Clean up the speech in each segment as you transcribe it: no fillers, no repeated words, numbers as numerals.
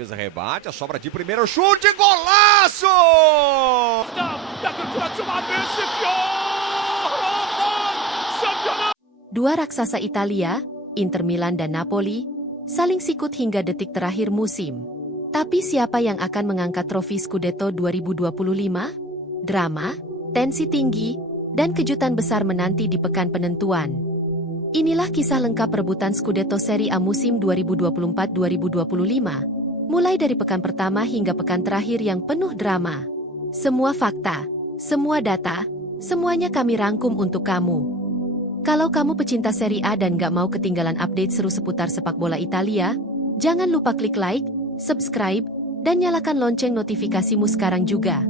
defesa rebate, a sobra de primeiro, chute, golaço! Dua raksasa Italia, Inter Milan dan Napoli, saling sikut hingga detik terakhir musim. Tapi siapa yang akan mengangkat trofi Scudetto 2025? Drama, tensi tinggi, dan kejutan besar menanti di pekan penentuan. Inilah kisah lengkap perebutan Scudetto Serie A musim 2024-2025, mulai dari pekan pertama hingga pekan terakhir yang penuh drama. Semua fakta, semua data, semuanya kami rangkum untuk kamu. Kalau kamu pecinta Serie A dan gak mau ketinggalan update seru seputar sepak bola Italia, jangan lupa klik like, subscribe, dan nyalakan lonceng notifikasimu sekarang juga.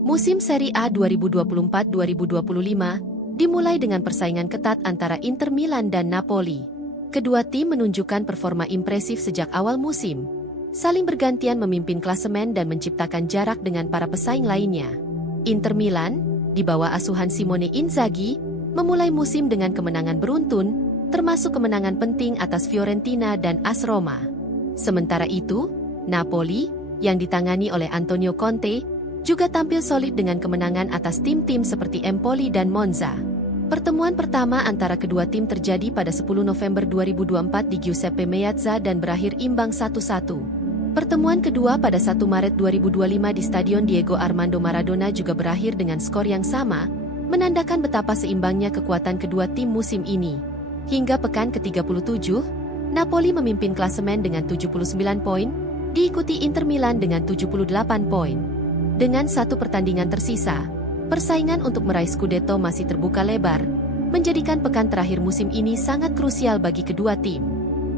Musim Serie A 2024-2025 dimulai dengan persaingan ketat antara Inter Milan dan Napoli. Kedua tim menunjukkan performa impresif sejak awal musim, saling bergantian memimpin klasemen dan menciptakan jarak dengan para pesaing lainnya. Inter Milan, di bawah asuhan Simone Inzaghi, memulai musim dengan kemenangan beruntun, termasuk kemenangan penting atas Fiorentina dan AS Roma. Sementara itu, Napoli, yang ditangani oleh Antonio Conte, juga tampil solid dengan kemenangan atas tim-tim seperti Empoli dan Monza. Pertemuan pertama antara kedua tim terjadi pada 10 November 2024 di Giuseppe Meazza dan berakhir imbang 1-1. Pertemuan kedua pada 1 Maret 2025 di Stadion Diego Armando Maradona juga berakhir dengan skor yang sama, menandakan betapa seimbangnya kekuatan kedua tim musim ini. Hingga pekan ke-37, Napoli memimpin klasemen dengan 79 poin, diikuti Inter Milan dengan 78 poin. Dengan satu pertandingan tersisa, persaingan untuk meraih Scudetto masih terbuka lebar, menjadikan pekan terakhir musim ini sangat krusial bagi kedua tim.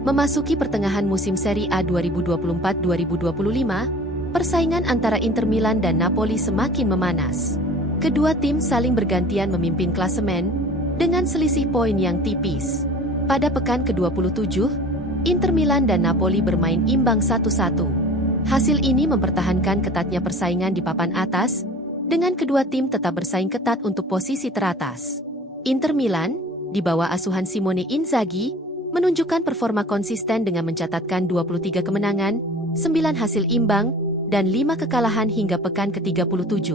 Memasuki pertengahan musim Serie A 2024-2025, persaingan antara Inter Milan dan Napoli semakin memanas. Kedua tim saling bergantian memimpin klasemen, dengan selisih poin yang tipis. Pada pekan ke-27, Inter Milan dan Napoli bermain imbang 1-1. Hasil ini mempertahankan ketatnya persaingan di papan atas, dengan kedua tim tetap bersaing ketat untuk posisi teratas. Inter Milan, di bawah asuhan Simone Inzaghi, menunjukkan performa konsisten dengan mencatatkan 23 kemenangan, 9 hasil imbang, dan 5 kekalahan hingga pekan ke-37.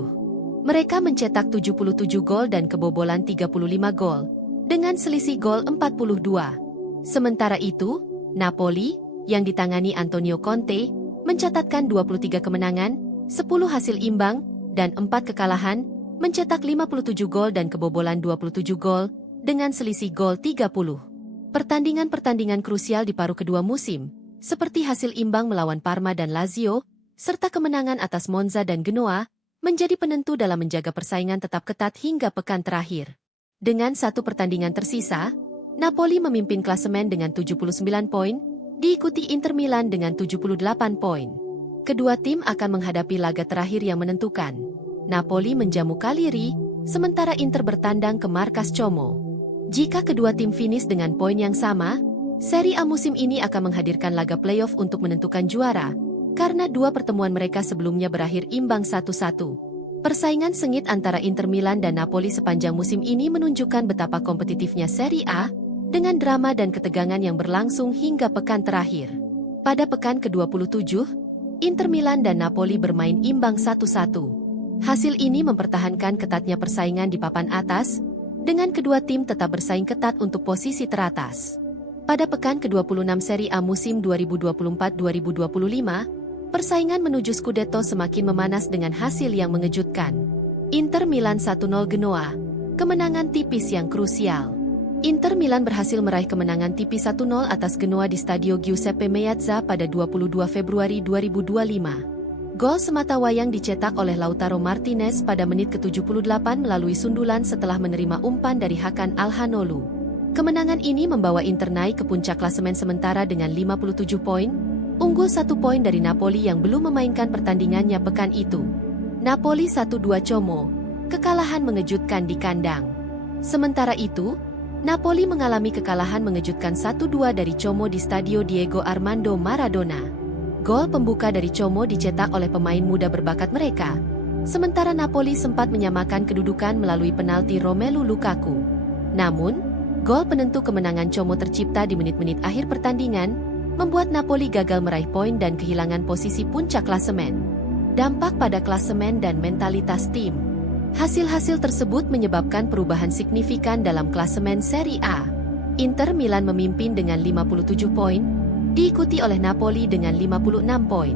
Mereka mencetak 77 gol dan kebobolan 35 gol, dengan selisih gol 42. Sementara itu, Napoli, yang ditangani Antonio Conte, mencatatkan 23 kemenangan, 10 hasil imbang, dan 4 kekalahan, mencetak 57 gol dan kebobolan 27 gol, dengan selisih gol 30. Pertandingan-pertandingan krusial di paruh kedua musim, seperti hasil imbang melawan Parma dan Lazio, serta kemenangan atas Monza dan Genoa, menjadi penentu dalam menjaga persaingan tetap ketat hingga pekan terakhir. Dengan satu pertandingan tersisa, Napoli memimpin klasemen dengan 79 poin, diikuti Inter Milan dengan 78 poin. Kedua tim akan menghadapi laga terakhir yang menentukan. Napoli menjamu Cagliari, sementara Inter bertandang ke markas Como. Jika kedua tim finish dengan poin yang sama, Serie A musim ini akan menghadirkan laga playoff untuk menentukan juara, karena dua pertemuan mereka sebelumnya berakhir imbang 1-1. Persaingan sengit antara Inter Milan dan Napoli sepanjang musim ini menunjukkan betapa kompetitifnya Serie A, dengan drama dan ketegangan yang berlangsung hingga pekan terakhir. Pada pekan ke-27, Inter Milan dan Napoli bermain imbang 1-1. Hasil ini mempertahankan ketatnya persaingan di papan atas, dengan kedua tim tetap bersaing ketat untuk posisi teratas. Pada pekan ke-26 Serie A musim 2024-2025, persaingan menuju Scudetto semakin memanas dengan hasil yang mengejutkan. Inter Milan 1-0 Genoa, kemenangan tipis yang krusial. Inter Milan berhasil meraih kemenangan tipis 1-0 atas Genoa di Stadio Giuseppe Meazza pada 22 Februari 2025. Gol semata wayang dicetak oleh Lautaro Martinez pada menit ke-78 melalui sundulan setelah menerima umpan dari Hakan Calhanoglu. Kemenangan ini membawa Inter naik ke puncak klasemen sementara dengan 57 poin, unggul 1 poin dari Napoli yang belum memainkan pertandingannya pekan itu. Napoli 1-2 Como, kekalahan mengejutkan di kandang. Sementara itu, Napoli mengalami kekalahan mengejutkan 1-2 dari Como di Stadio Diego Armando Maradona. Gol pembuka dari Como dicetak oleh pemain muda berbakat mereka, sementara Napoli sempat menyamakan kedudukan melalui penalti Romelu Lukaku. Namun, gol penentu kemenangan Como tercipta di menit-menit akhir pertandingan, membuat Napoli gagal meraih poin dan kehilangan posisi puncak klasemen. Dampak pada klasemen dan mentalitas tim. Hasil-hasil tersebut menyebabkan perubahan signifikan dalam klasemen Serie A. Inter Milan memimpin dengan 57 poin, diikuti oleh Napoli dengan 56 poin.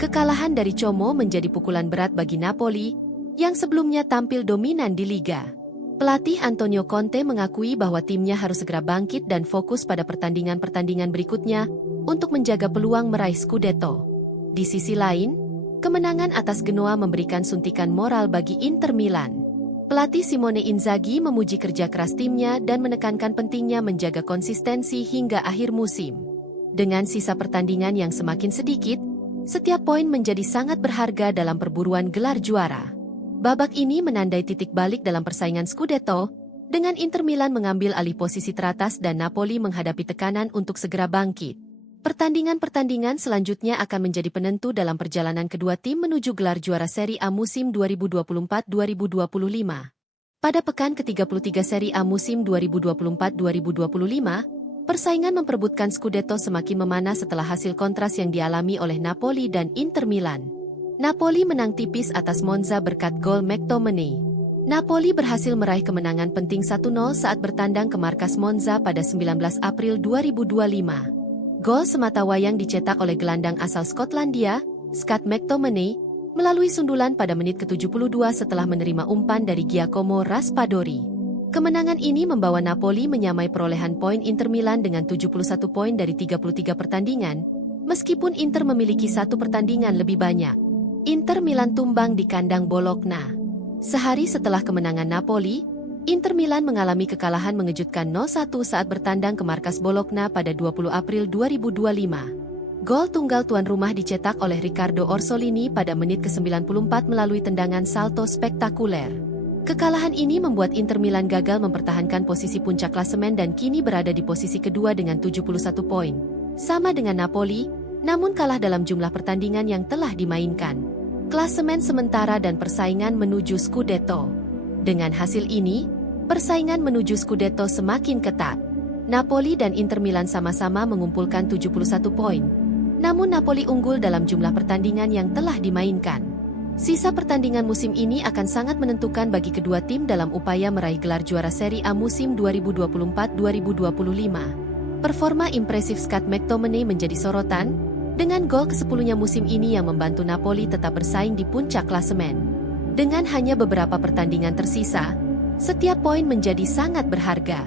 Kekalahan dari Como menjadi pukulan berat bagi Napoli, yang sebelumnya tampil dominan di Liga. Pelatih Antonio Conte mengakui bahwa timnya harus segera bangkit dan fokus pada pertandingan-pertandingan berikutnya untuk menjaga peluang meraih Scudetto. Di sisi lain, kemenangan atas Genoa memberikan suntikan moral bagi Inter Milan. Pelatih Simone Inzaghi memuji kerja keras timnya dan menekankan pentingnya menjaga konsistensi hingga akhir musim. Dengan sisa pertandingan yang semakin sedikit, setiap poin menjadi sangat berharga dalam perburuan gelar juara. Babak ini menandai titik balik dalam persaingan Scudetto, dengan Inter Milan mengambil alih posisi teratas dan Napoli menghadapi tekanan untuk segera bangkit. Pertandingan-pertandingan selanjutnya akan menjadi penentu dalam perjalanan kedua tim menuju gelar juara Serie A musim 2024-2025. Pada pekan ke-33 Serie A musim 2024-2025, persaingan memperebutkan Scudetto semakin memanas setelah hasil kontras yang dialami oleh Napoli dan Inter Milan. Napoli menang tipis atas Monza berkat gol McTominay. Napoli berhasil meraih kemenangan penting 1-0 saat bertandang ke markas Monza pada 19 April 2025. Gol semata wayang dicetak oleh gelandang asal Skotlandia, Scott McTominay, melalui sundulan pada menit ke-72 setelah menerima umpan dari Giacomo Raspadori. Kemenangan ini membawa Napoli menyamai perolehan poin Inter Milan dengan 71 poin dari 33 pertandingan, meskipun Inter memiliki satu pertandingan lebih banyak. Inter Milan tumbang di kandang Bologna. Sehari setelah kemenangan Napoli, Inter Milan mengalami kekalahan mengejutkan 0-1 saat bertandang ke markas Bologna pada 20 April 2025. Gol tunggal tuan rumah dicetak oleh Riccardo Orsolini pada menit ke-94 melalui tendangan salto spektakuler. Kekalahan ini membuat Inter Milan gagal mempertahankan posisi puncak klasemen dan kini berada di posisi kedua dengan 71 poin. Sama dengan Napoli, namun kalah dalam jumlah pertandingan yang telah dimainkan. Klasemen sementara dan persaingan menuju Scudetto. Dengan hasil ini, persaingan menuju Scudetto semakin ketat. Napoli dan Inter Milan sama-sama mengumpulkan 71 poin. Namun Napoli unggul dalam jumlah pertandingan yang telah dimainkan. Sisa pertandingan musim ini akan sangat menentukan bagi kedua tim dalam upaya meraih gelar juara Serie A musim 2024-2025. Performa impresif Scott McTominay menjadi sorotan, dengan gol ke-10-nya musim ini yang membantu Napoli tetap bersaing di puncak klasemen. Dengan hanya beberapa pertandingan tersisa, setiap poin menjadi sangat berharga.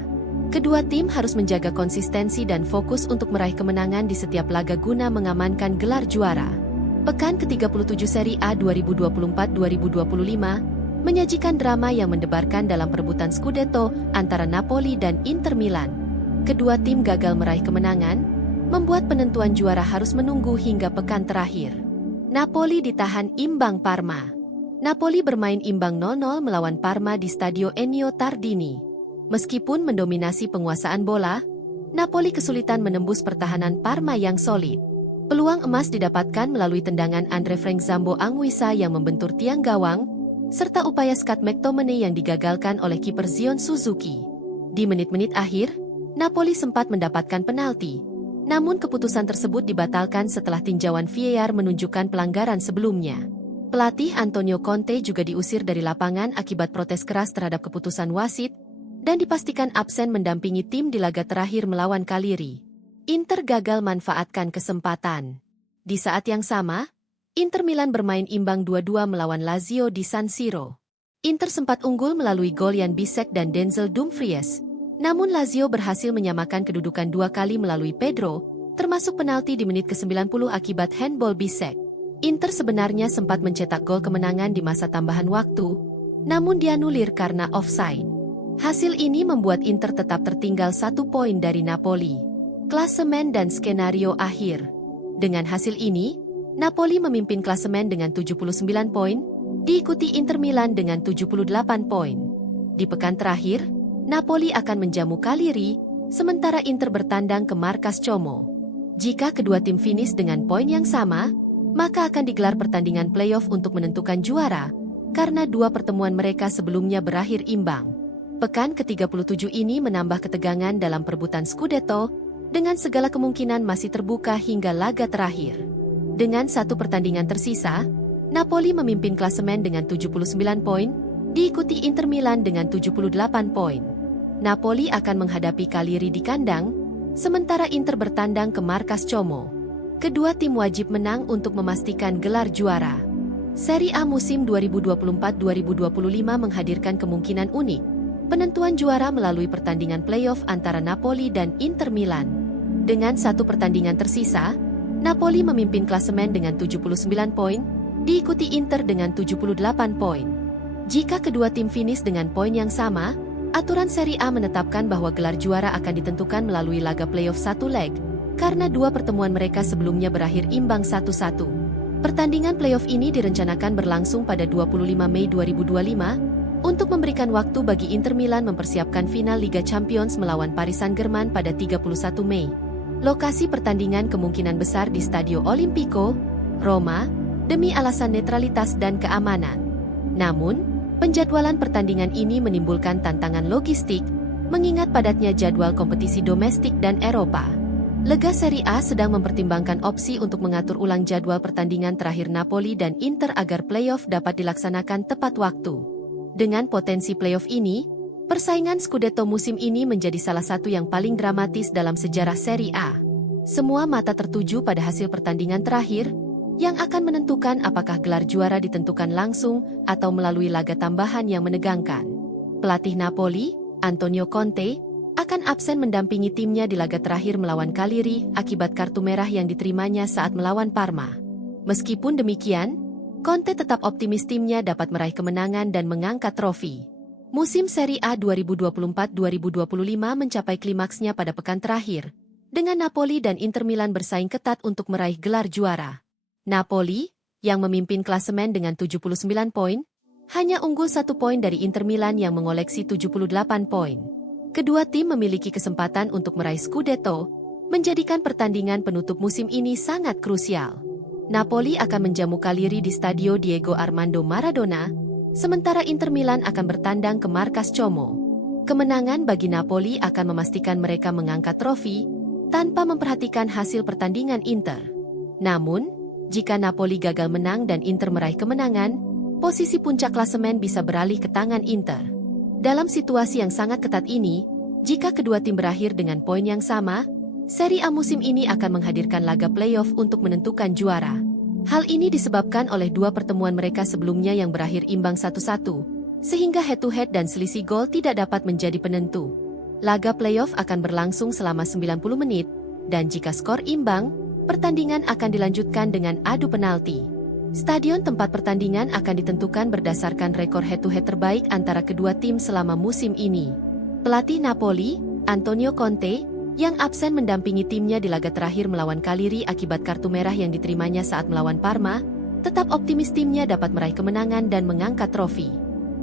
Kedua tim harus menjaga konsistensi dan fokus untuk meraih kemenangan di setiap laga guna mengamankan gelar juara. Pekan ke-37 Serie A 2024-2025 menyajikan drama yang mendebarkan dalam perebutan Scudetto antara Napoli dan Inter Milan. Kedua tim gagal meraih kemenangan, membuat penentuan juara harus menunggu hingga pekan terakhir. Napoli ditahan imbang Parma. Napoli bermain imbang 0-0 melawan Parma di Stadio Ennio Tardini. Meskipun mendominasi penguasaan bola, Napoli kesulitan menembus pertahanan Parma yang solid. Peluang emas didapatkan melalui tendangan Andre Frank Zambo Anguissa yang membentur tiang gawang, serta upaya Scott McTominay yang digagalkan oleh kiper Zion Suzuki. Di menit-menit akhir, Napoli sempat mendapatkan penalti. Namun keputusan tersebut dibatalkan setelah tinjauan VAR menunjukkan pelanggaran sebelumnya. Pelatih Antonio Conte juga diusir dari lapangan akibat protes keras terhadap keputusan wasit, dan dipastikan absen mendampingi tim di laga terakhir melawan Cagliari. Inter gagal manfaatkan kesempatan. Di saat yang sama, Inter Milan bermain imbang 2-2 melawan Lazio di San Siro. Inter sempat unggul melalui gol Jan Bisek dan Denzel Dumfries, namun Lazio berhasil menyamakan kedudukan dua kali melalui Pedro, termasuk penalti di menit ke-90 akibat handball Bisek. Inter sebenarnya sempat mencetak gol kemenangan di masa tambahan waktu, namun dianulir karena offside. Hasil ini membuat Inter tetap tertinggal 1 poin dari Napoli. Klasemen dan skenario akhir. Dengan hasil ini, Napoli memimpin klasemen dengan 79 poin, diikuti Inter Milan dengan 78 poin. Di pekan terakhir, Napoli akan menjamu Cagliari, sementara Inter bertandang ke markas Como. Jika kedua tim finish dengan poin yang sama, maka akan digelar pertandingan playoff untuk menentukan juara, karena dua pertemuan mereka sebelumnya berakhir imbang. Pekan ke-37 ini menambah ketegangan dalam perebutan Scudetto, dengan segala kemungkinan masih terbuka hingga laga terakhir. Dengan satu pertandingan tersisa, Napoli memimpin klasemen dengan 79 poin, diikuti Inter Milan dengan 78 poin. Napoli akan menghadapi Cagliari di kandang, sementara Inter bertandang ke markas Como. Kedua tim wajib menang untuk memastikan gelar juara. Serie A musim 2024-2025 menghadirkan kemungkinan unik, penentuan juara melalui pertandingan playoff antara Napoli dan Inter Milan. Dengan satu pertandingan tersisa, Napoli memimpin klasemen dengan 79 poin, diikuti Inter dengan 78 poin. Jika kedua tim finish dengan poin yang sama, aturan Serie A menetapkan bahwa gelar juara akan ditentukan melalui laga playoff satu leg, karena dua pertemuan mereka sebelumnya berakhir imbang 1-1. Pertandingan playoff ini direncanakan berlangsung pada 25 Mei 2025, untuk memberikan waktu bagi Inter Milan mempersiapkan final Liga Champions melawan Paris Saint-Germain pada 31 Mei. Lokasi pertandingan kemungkinan besar di Stadio Olimpico, Roma, demi alasan netralitas dan keamanan. Namun, penjadwalan pertandingan ini menimbulkan tantangan logistik, mengingat padatnya jadwal kompetisi domestik dan Eropa. Lega Serie A sedang mempertimbangkan opsi untuk mengatur ulang jadwal pertandingan terakhir Napoli dan Inter agar playoff dapat dilaksanakan tepat waktu. Dengan potensi playoff ini, persaingan Scudetto musim ini menjadi salah satu yang paling dramatis dalam sejarah Serie A. Semua mata tertuju pada hasil pertandingan terakhir, yang akan menentukan apakah gelar juara ditentukan langsung atau melalui laga tambahan yang menegangkan. Pelatih Napoli, Antonio Conte, akan absen mendampingi timnya di laga terakhir melawan Cagliari akibat kartu merah yang diterimanya saat melawan Parma. Meskipun demikian, Conte tetap optimis timnya dapat meraih kemenangan dan mengangkat trofi. Musim Serie A 2024-2025 mencapai klimaksnya pada pekan terakhir, dengan Napoli dan Inter Milan bersaing ketat untuk meraih gelar juara. Napoli, yang memimpin klasemen dengan 79 poin, hanya unggul 1 poin dari Inter Milan yang mengoleksi 78 poin. Kedua tim memiliki kesempatan untuk meraih Scudetto, menjadikan pertandingan penutup musim ini sangat krusial. Napoli akan menjamu Cagliari di Stadio Diego Armando Maradona, sementara Inter Milan akan bertandang ke markas Como. Kemenangan bagi Napoli akan memastikan mereka mengangkat trofi, tanpa memperhatikan hasil pertandingan Inter. Namun, jika Napoli gagal menang dan Inter meraih kemenangan, posisi puncak klasemen bisa beralih ke tangan Inter. Dalam situasi yang sangat ketat ini, jika kedua tim berakhir dengan poin yang sama, Serie A musim ini akan menghadirkan laga playoff untuk menentukan juara. Hal ini disebabkan oleh dua pertemuan mereka sebelumnya yang berakhir imbang 1-1, sehingga head-to-head dan selisih gol tidak dapat menjadi penentu. Laga playoff akan berlangsung selama 90 menit, dan jika skor imbang, pertandingan akan dilanjutkan dengan adu penalti. Stadion tempat pertandingan akan ditentukan berdasarkan rekor head-to-head terbaik antara kedua tim selama musim ini. Pelatih Napoli, Antonio Conte, yang absen mendampingi timnya di laga terakhir melawan Cagliari akibat kartu merah yang diterimanya saat melawan Parma, tetap optimis timnya dapat meraih kemenangan dan mengangkat trofi.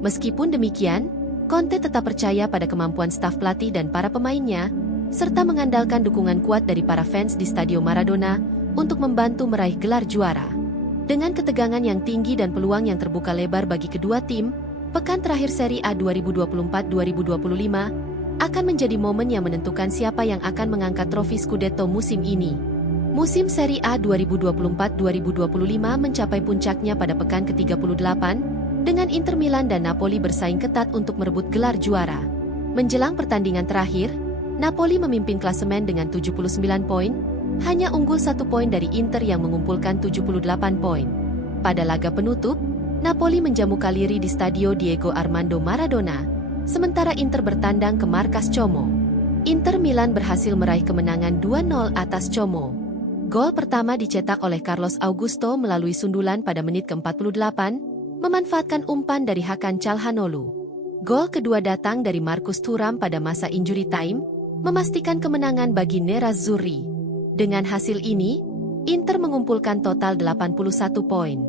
Meskipun demikian, Conte tetap percaya pada kemampuan staf pelatih dan para pemainnya, serta mengandalkan dukungan kuat dari para fans di Stadio Maradona untuk membantu meraih gelar juara. Dengan ketegangan yang tinggi dan peluang yang terbuka lebar bagi kedua tim, pekan terakhir Serie A 2024-2025 akan menjadi momen yang menentukan siapa yang akan mengangkat trofi Scudetto musim ini. Musim Serie A 2024-2025 mencapai puncaknya pada pekan ke-38, dengan Inter Milan dan Napoli bersaing ketat untuk merebut gelar juara. Menjelang pertandingan terakhir, Napoli memimpin klasemen dengan 79 poin, hanya unggul 1 poin dari Inter yang mengumpulkan 78 poin. Pada laga penutup, Napoli menjamu Cagliari di Stadio Diego Armando Maradona, sementara Inter bertandang ke markas Como. Inter Milan berhasil meraih kemenangan 2-0 atas Como. Gol pertama dicetak oleh Carlos Augusto melalui sundulan pada menit ke-48, memanfaatkan umpan dari Hakan Calhanoglu. Gol kedua datang dari Marcus Thuram pada masa injury time, memastikan kemenangan bagi Nerazzurri. Dengan hasil ini, Inter mengumpulkan total 81 poin.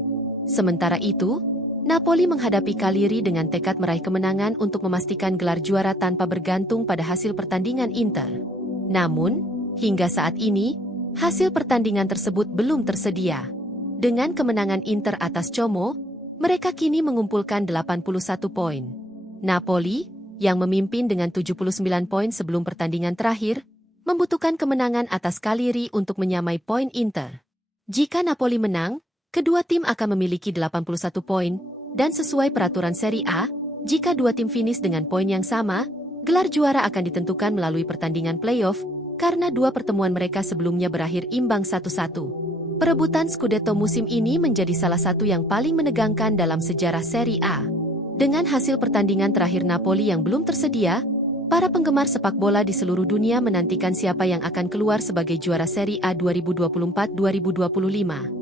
Sementara itu, Napoli menghadapi Cagliari dengan tekad meraih kemenangan untuk memastikan gelar juara tanpa bergantung pada hasil pertandingan Inter. Namun, hingga saat ini, hasil pertandingan tersebut belum tersedia. Dengan kemenangan Inter atas Como, mereka kini mengumpulkan 81 poin. Napoli, yang memimpin dengan 79 poin sebelum pertandingan terakhir, membutuhkan kemenangan atas Cagliari untuk menyamai poin Inter. Jika Napoli menang, kedua tim akan memiliki 81 poin, dan sesuai peraturan Serie A, jika dua tim finish dengan poin yang sama, gelar juara akan ditentukan melalui pertandingan playoff, karena dua pertemuan mereka sebelumnya berakhir imbang 1-1. Perebutan Scudetto musim ini menjadi salah satu yang paling menegangkan dalam sejarah Serie A. Dengan hasil pertandingan terakhir Napoli yang belum tersedia, para penggemar sepak bola di seluruh dunia menantikan siapa yang akan keluar sebagai juara Serie A 2024-2025.